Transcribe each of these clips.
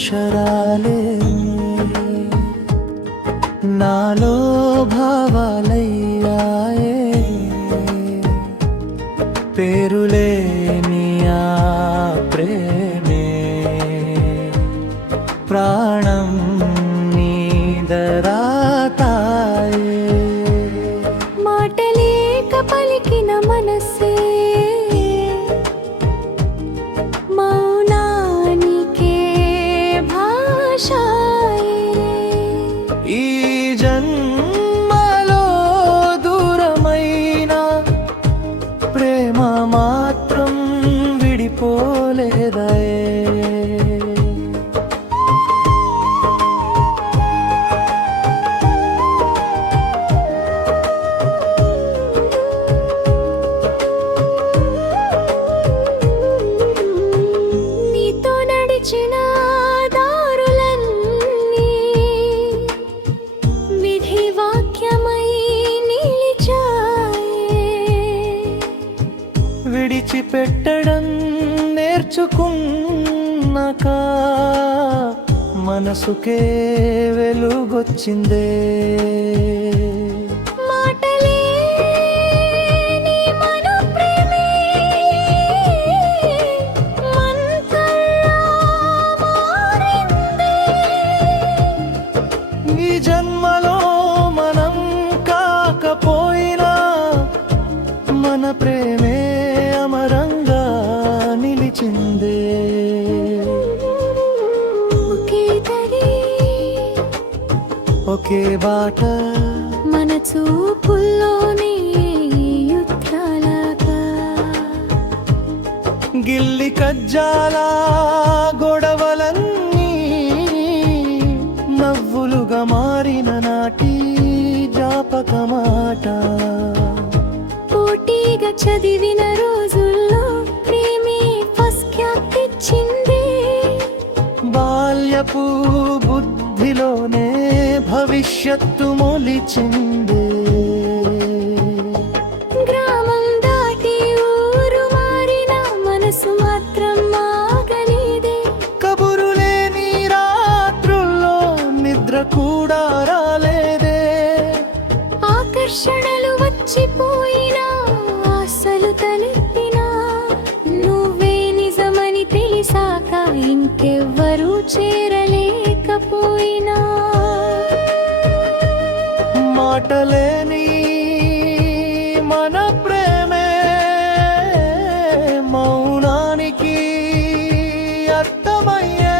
అక్షరాలే నాలో భావాలయ్యాయే పేరులేని ఆ ప్రేమే ప్రాణం నీదరాతాయే మాటలేక పలికిన మనసే మౌనానికే భాషాయే ఈ జన్మలో దూరమైన ప్రేమ మాత్రం విడిపోలేదయే నీతో నడిచిన దారులన్నీ విధి వాక్యమై నిలిచాయే విడిచిపెట్టడం నేర్చుకున్నాక మనసుకే వెలుగొచ్చిందే మాటలేని మన ప్రేమే మంత్రంలా మారిందే ఈ జన్మలో మనం కాకపోయినా మన ప్రేమే అమరంగా నిలిచిందే ఒకే దరి ఒకే బాట మన చూపుల్లోనే యుద్ధాలాగా గిల్లి కజ్జాల గొడవలన్నీ నవ్వులుగా మారిన నాటి జాపకమాట పోటీగా చదివిన రోజుల్లో ప్రేమే ఫస్ట్ క్లాస్ ఇచ్చింది బాల్యపు బుద్ధిలోనే భవిష్యత్తు మొలిచిందే గ్రామం దాటి ఊరు మారిన మనసు మాత్రం ఆగలేదే కబురులేని రాత్రుల్లో నిద్ర కూడా రాలేదే ఆకర్షణలు వచ్చిపోయినా ఆశలు తలెత్తినా నువ్వే నిజమని తెలిసాక ఇంకెవ్వరూ చేరలేకపోయినా మాటలేని మన ప్రేమే మౌనానికి అర్థమయ్యే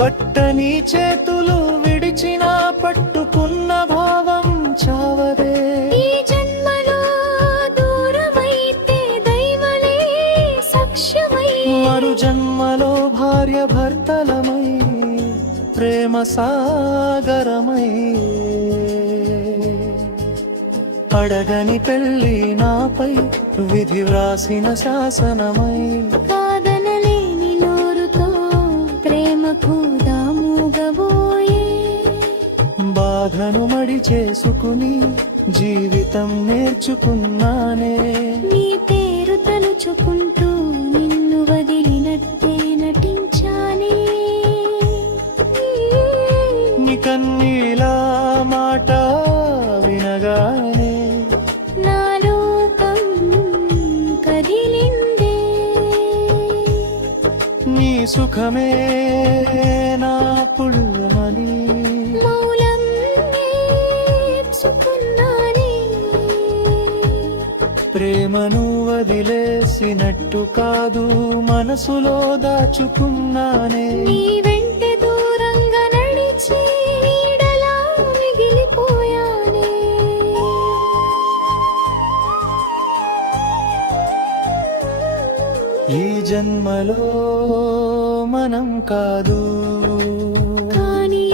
పట్టని చేతులు విడిచిన పట్టుకున్న భావం చావదే ఈ జన్మలో దూరమైతే దైవలే సాక్ష్యమై మరు జన్మలో భార్య భర్తలమై ప్రేమ సాగరమై అడగని పెళ్ళి నాపై విధి వ్రాసిన శాసనమై కాదనలేని నోరుతో ప్రేమకు దాముగబోయే బాధను మడి చేసుకుని జీవితం నేర్చుకున్నానే నీ పేరు తలుచుకుంటూ నిన్ను వదిలినట్టే నటించానే నీ కన్నీల మాట వినగానే నా లోకం కదిలిందే నీ సుఖమే నా పుణ్యమని మౌలం నేర్చుకున్నానే ప్రేమను వదిలేసినట్టు కాదు మనసులో దాచుకున్నానే నీ వెంట దూరంగా నడిచి నీడలా మిగిలిపోయానే ఈ జన్మలో మనం కాదు కానీ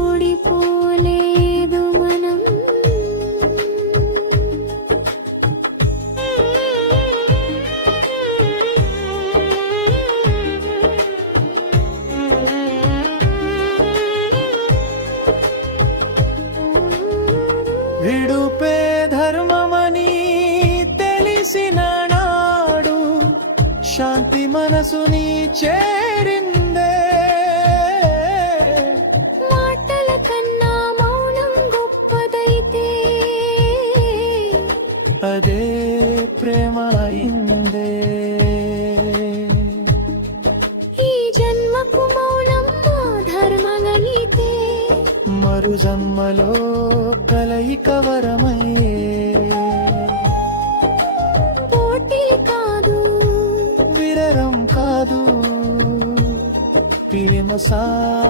ఓడిపోలేదు మనం విడుపే ధర్మమని తెలిసిన నాడు శాంతి మనసుని చేరిందే. మాటల కన్నా మౌనం గొప్పదైతే అదే ప్రేమ అయిందే. ఈ జన్మకు మౌనం మా ధర్మగలితే మరు జన్మలో కలయిక వరమయ్యే. పోటీ కాదు విరరం కాదు ప్రేమ సామ్రాజ్యమయ్యే.